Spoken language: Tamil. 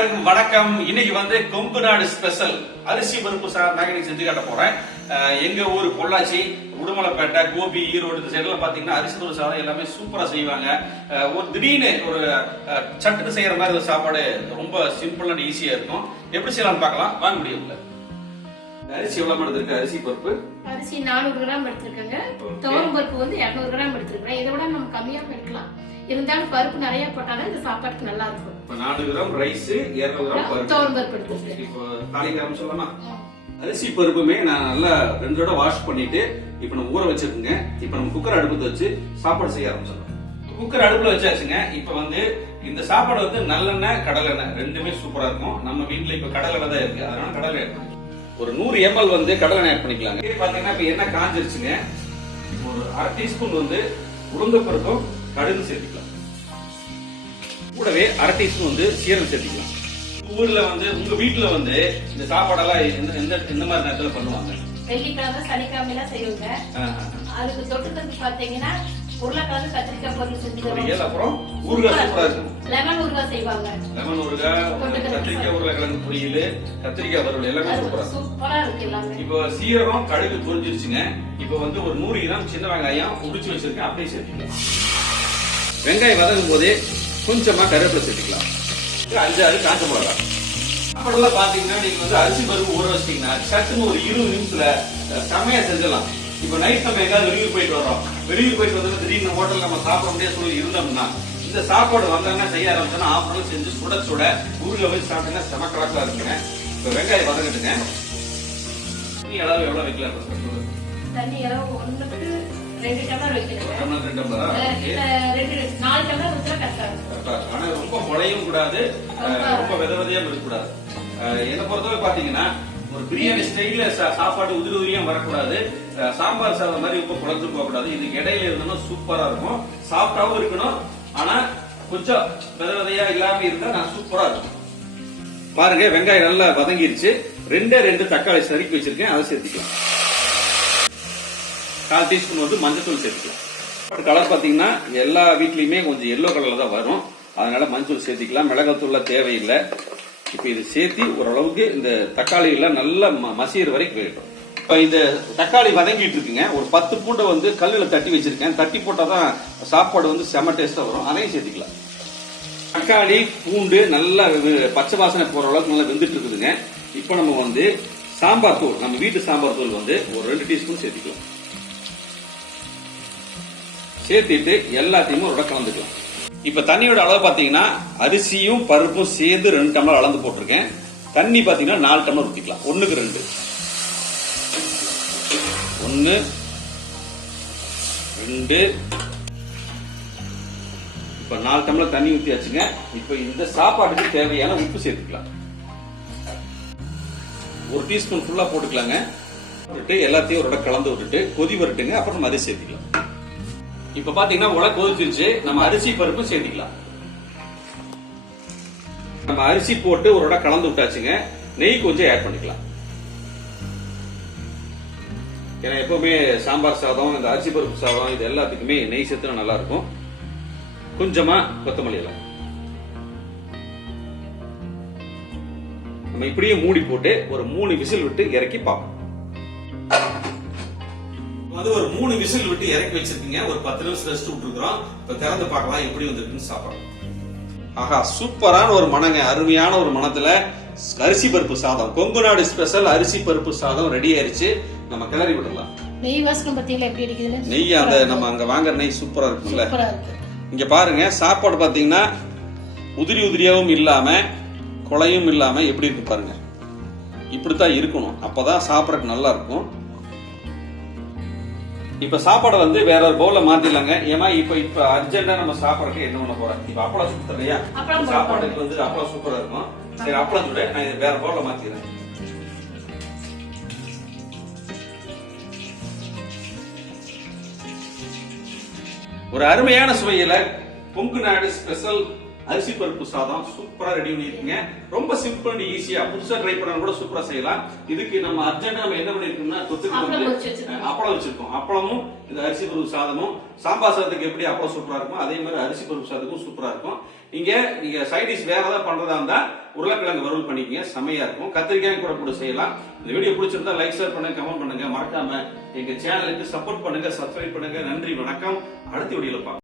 அனைவருக்கும் வணக்கம். இன்னைக்கு வந்து கொங்கு நாடு ஸ்பெஷல் அரிசி பருப்பு இன்னைக்கு செஞ்சு காட்ட போறேன். எங்க ஊர் பொள்ளாச்சி உடுமலைப்பேட்டை கோபி ஈரோடு இந்த சைடுலாம் பாத்தீங்கன்னா அரிசி பருப்பு சாதம் எல்லாமே சூப்பரா செய்வாங்க. ஒரு திடீர்னு ஒரு சட்டுன்னு செய்யற மாதிரி ஒரு சாப்பாடு ரொம்ப சிம்பிள் அண்ட் ஈஸியா இருக்கும். எப்படி செய்யலாம்னு பார்க்கலாம். வாங்க முடியும்ல. அரிசி எவ்வளவு இருக்கு அரிசி பருப்பு? அரிசி நானூறு கிராம் எடுத்திருக்கேங்க. துவரம் பருப்பு வந்து இரநூறு கிராம் எடுத்திருக்கிறேன். இதை விட இருந்தாலும் பருப்பு நிறைய போட்டாலும் இந்த சாப்பாட்டுக்கு நல்லா இருக்கும் இப்போ நாலு கிராம் ரைஸ் இருநூறு கிராம் பருப்பு. துவரம் பருப்பு எடுத்திருக்கேன் இப்போ சொல்லலாமா அரிசி பருப்புமே நான் நல்லா ரெண்டு தடவை வாஷ் பண்ணிட்டு இப்போ நம்ம ஊற வச்சிருக்கோங்க. இப்போ நம்ம குக்கர் அடுப்புல வச்சு சாப்பாடு செய்ய ஆரம்பிச்சிடலாம். குக்கர் அடுப்புல வச்சாச்சுங்க. இப்போ வந்து இந்த சாப்பாடு வந்து நல்லெண்ணெய் கடலெண்ணெய் ரெண்டுமே சூப்பரா இருக்கும். நம்ம வீட்ல இப்போ கடலெண்ணெய் தான் இருக்கு. அதனால கடலை ஆட் பண்ணிக்கலாம் ஒரு நூறு எம்எல் வந்து கடலெண்ணெய் ஆட் பண்ணிக்கலாங்க. பாத்தீங்கன்னா இப்போ எண்ணெய் காஞ்சிருச்சுங்க. ஒரு அரை டீஸ்பூன் வந்து உளுந்த பருப்பும் கடுகு சேர்த்துக்கலாம் கூடவே அரை டீஸ்பூன் வந்து சீரகம் சேர்த்துக்கலாம் ஊர்ல வந்து உங்க வீட்ல வந்து இந்த சாப்பாடெல்லாம் எந்த எந்த மாதிரி நேரத்துல பண்ணுவாங்க? வெள்ளிக்கிழமை சனிக்கிழமை எல்லாம் செய்வாங்க. அதுக்கு தொட்டுக்கிறதுக்கு பாத்தீங்கன்னா உருளைக்கிழங்கு கத்திரிக்காய் பொரியல் செஞ்சு பொரியல் அப்புறம் ஊறுகாய் சூப்பரா இருக்கும். லெமன் ஊறுகாய் செய்வாங்க. லெமன் ஊறுகாய் கத்திரிக்காய் உருளைக்கிழங்கு பொரியல் கத்திரிக்காய் வறுவல் எல்லாமே சூப்பரா சூப்பரா இருக்கு எல்லாமே இப்போ சீரகம் கடுகு பொரிஞ்சிருச்சுங்க. இப்போ வந்து ஒரு நூறு கிராம் சின்ன வெங்காயம் உடிச்சு வச்சிருக்கேன் அப்படியே சேர்த்துக்கலாம். வெங்காயம் வதங்கும் போதே கொஞ்சமா கருவேப்பிலை சேர்த்துக்கலாம். அஞ்சாறு அஞ்சு ஆறு காஞ்ச மிளகா. சாப்பாடெல்லாம் பாத்தீங்கன்னா நீங்க வந்து அரிசி பருப்பு ஊற வச்சிட்டீங்கன்னா சட்டுன்னு ஒரு இருபது நிமிஷத்துல செமையா செஞ்சிடலாம். இப்போ நைட் நம்ம எங்காவது வெளியூர் போயிட்டு வரோம் வெளியூர் போயிட்டு வந்து திடீர்னு ஹோட்டல் நம்ம சாப்பிட முடியாத சூழல் இருந்தோம்னா இந்த சாப்பாடு வந்தாங்கன்னா செய்ய ஆரம்பிச்சோன்னா ஆஃப் செஞ்சு சுட சுட ஊரில் வச்சு சாப்பிட்டீங்கன்னா செம கலக்கலா இருக்குங்க. இப்போ வெங்காயம் வதங்கிட்டுங்க. தண்ணி அளவு எவ்வளவு வைக்கலாம்? தண்ணி அளவு ஒண்ணுக்கு ரெண்டு டம்ளர் வைக்கணுங்க டம்ளர் ரெண்டு டம்ளரா? அஹ் ஓகே. இந்த ரெண்டு நாலு டம்ளர் ஊற்றினா கரெக்டா இருக்கும். கரெக்டா இருக்கு. ஆனா ரொம்ப குழையும் கூடாது. ரொம்ப வித விதையா இருக்கக்கூடாது. அஹ், என்னை பொறுத்தவரை பாத்தீங்கன்னா ஒரு பிரியாணி ஸ்டைல சாப்பாடு உதிரி உதிரியா வரக்கூடாது. சாம்பார் சாதம் மாதிரி ரொம்ப குழஞ்சு போக கூடாது இதுக்கு இடையில இருந்தோம்னா சூப்பரா இருக்கும். சாஃப்டாவும் இருக்கணும். ஆனா கொஞ்சம் வித விதையா இல்லாம இருந்தா நான் சூப்பரா இருக்கும். பாருங்க வெங்காயம் நல்லா வதங்கிருச்சு. ரெண்டே ரெண்டு தக்காளி சறுக்கி வச்சிருக்கேன். அதை சேர்த்துக்கலாம். கால் டீஸ்பூன் வந்து மஞ்சத்தூள் சேர்த்துக்கலாம். கலர் பார்த்தீங்கன்னா எல்லா வீட்லேயுமே கொஞ்சம் எல்லோ கலர்ல தான் வரும். அதனால மஞ்சள் சேர்த்துக்கலாம். மிளகாத்தூள்லாம் தேவையில்லை. இப்போ இது சேர்த்து ஓரளவுக்கு இந்த தக்காளி எல்லாம் நல்லா ம- வரைக்கும் வேகட்டும். இப்போ இந்த தக்காளி வதங்கிட்டு இருக்குங்க. ஒரு பத்து பூண்டை வந்து கல்லில் தட்டி வச்சிருக்கேன். தட்டி போட்டால் தான் சாப்பாடு வந்து செம டேஸ்ட்டாக வரும். அதையும் சேர்த்துக்கலாம். தக்காளி பூண்டு நல்லா பச்சை வாசனை போகிற அளவுக்கு நல்லா வெந்துட்டு இருக்குதுங்க. இப்போ நம்ம வந்து சாம்பார் தூள் நம்ம வீட்டு சாம்பார் தூள் வந்து ஒரு ரெண்டு டீஸ்பூன் சேர்த்துக்கலாம். சேர்த்துட்டு எல்லாத்தையுமே ஒரு கலந்துக்கலாம். இப்ப தண்ணியோட அளவு பாத்தீங்கன்னா அரிசியும் பருப்பும் சேர்ந்து ரெண்டு டம்ளர் அளந்து போட்டிருக்கேன். தண்ணி பாத்தீங்கன்னா நாலு டம்ளர் ஊற்றிக்கலாம் ஒண்ணுக்கு ரெண்டு. ஒன்னு ரெண்டு. இப்ப நாலு டம்ளர் தண்ணி ஊற்றியாச்சுங்க இப்ப இந்த சாப்பாட்டுக்கு தேவையான உப்பு சேர்த்துக்கலாம். ஒரு டீஸ்பூன் ஃபுல்லா போட்டுக்கலாங்க. போட்டுட்டு எல்லாத்தையும் ஒரு கலந்து விட்டுட்டு கொதி வரட்டுங்க. அப்புறம் நம்ம சேர்த்துக்கலாம். இப்ப பாத்தீங்கன்னா உலக கொதிச்சிருச்சு. நம்ம அரிசி பருப்பு சேர்த்துக்கலாம். நம்ம அரிசி போட்டு ஒரு இடம் கலந்து விட்டாச்சுங்க. நெய் கொஞ்சம் ஆட் பண்ணிக்கலாம். ஏன்னா எப்பவுமே சாம்பார் சாதம் இந்த அரிசி பருப்பு சாதம் இது எல்லாத்துக்குமே நெய் சேர்த்துனா நல்லா இருக்கும் கொஞ்சமா கொத்தமல்லி எல்லாம் நம்ம இப்படியே மூடி போட்டு ஒரு மூணு விசில் விட்டு இறக்கி பார்ப்போம். அது ஒரு மூணு விசில் விட்டு இறக்கி வச்சிருக்கீங்க. ஒரு பத்து நிமிஷம் ரெஸ்ட் விட்டுருக்கிறோம். இப்ப திறந்து பார்க்கலாம் எப்படி வந்திருக்குன்னு சாப்பிடலாம். ஆஹா சூப்பரான ஒரு மனங்க அருமையான ஒரு மனத்துல அரிசி பருப்பு சாதம். கொங்கு நாடு ஸ்பெஷல் அரிசி பருப்பு சாதம் ரெடி ஆயிருச்சு. நம்ம கிளறி விடலாம். நெய் வாசனம் பத்தியில எப்படி அடிக்குதுன்னு? நெய் அந்த நம்ம அங்க வாங்குற நெய் சூப்பரா இருக்கும்ல. இங்க பாருங்க சாப்பாடு பாத்தீங்கன்னா உதிரி உதிரியாவும் இல்லாம குழையும் இல்லாம எப்படி இருக்கு பாருங்க. இப்படித்தான் இருக்கணும். அப்பதான் சாப்பிடறதுக்கு நல்லா இருக்கும். இப்ப சாப்பாடை வந்து வேற ஒரு பவுல மாத்திடலாங்க. ஏமா இப்ப இப்ப அர்ஜென்டா நம்ம சாப்பிடறதுக்கு என்ன பண்ண போறோம்? இப்ப அப்பளம் சுத்தம் இல்லையா? சாப்பாடுக்கு வந்து அப்பளம் சூப்பரா இருக்கும். சரி அப்பளம் சுட. நான் இது வேற பவுல மாத்திக்கிறேன் ஒரு அருமையான சுவையில பொங்கு நாடு ஸ்பெஷல் அரிசி பருப்பு சாதம் சூப்பரா ரெடி பண்ணிருக்கீங்க ரொம்ப சிம்பிள் அண்ட் ஈஸியா புதுசா ட்ரை பண்ணா கூட சூப்பரா செய்யலாம். இதுக்கு நம்ம அர்ஜென்டா நம்ம என்ன பண்ணிருக்கோம்னா அப்பளம் வந்து. அப்பளம் வச்சிருக்கோம். அப்பளமும் இந்த அரிசி பருப்பு சாதமும் சாம்பார் சாதத்துக்கு எப்படி அப்பளம் சூப்பரா இருக்கும் அதே மாதிரி அரிசி பருப்பு சாதத்துக்கும் சூப்பரா இருக்கும். இங்க நீங்க சைடிஷ் வேற ஏதாவது பண்றதா இருந்தா உருளைக்கிழங்கு வறுவல் பண்ணிக்கங்க. செமையா இருக்கும். கத்திரிக்காய் கூட கூட செய்யலாம். இந்த வீடியோ பிடிச்சிருந்தா லைக் ஷேர் பண்ணுங்க கமெண்ட் பண்ணுங்க. மறக்காம எங்க சேனலுக்கு சப்போர்ட் பண்ணுங்க சப்ஸ்கிரைப் பண்ணுங்க. நன்றி வணக்கம். அடுத்த வீடியோல பார்க்கலாம்